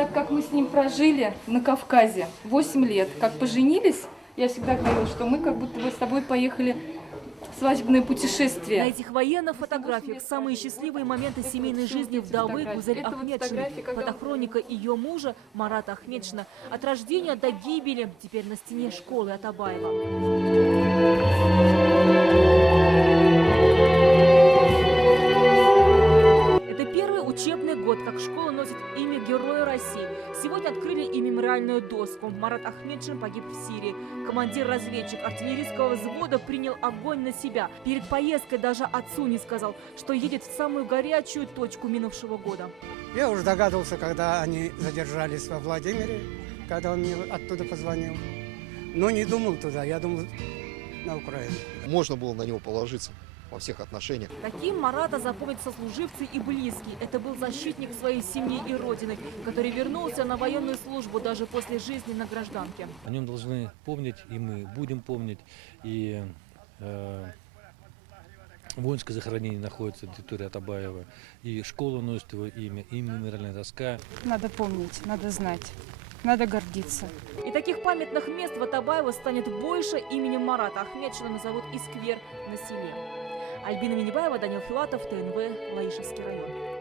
так как мы с ним прожили на Кавказе 8 лет, как поженились, я всегда говорила, что мы как будто бы с тобой поехали в свадебное путешествие. На этих военных фотографиях самые счастливые моменты семейной жизни вдовы Гузель Ахметшиной. Фотохроника ее мужа Марата Ахметшина. От рождения до гибели. Теперь на стене школы Атабаева. Это первый учебный год, как школа носит имя Героя России. Сегодня открыли и мемориальную доску. Марат Ахметшин погиб в Сирии. Командир-разведчик артиллерийского взвода принял огонь на себя. Перед поездкой даже отцу не сказал, что едет в самую горячую точку минувшего года. Я уже догадывался, когда они задержались во Владимире, когда он мне оттуда позвонил. Но не думал туда, я думал на Украину. Можно было на него положиться во всех отношениях. Таким Марата запомнят сослуживцы и близкие. Это был защитник своей семьи и родины, который вернулся на военную службу даже после жизни на гражданке. О нем должны помнить, и мы будем помнить. И воинское захоронение находится на территории Атабаева. И школа носит его имя, и мемориальная доска. Надо помнить, надо знать, надо гордиться. И таких памятных мест в Атабаево станет больше. Именем Марата Ахметшина назовут и сквер на селе. Альбина Минибаева, Данил Филатов, ТНВ, Лаишевский район.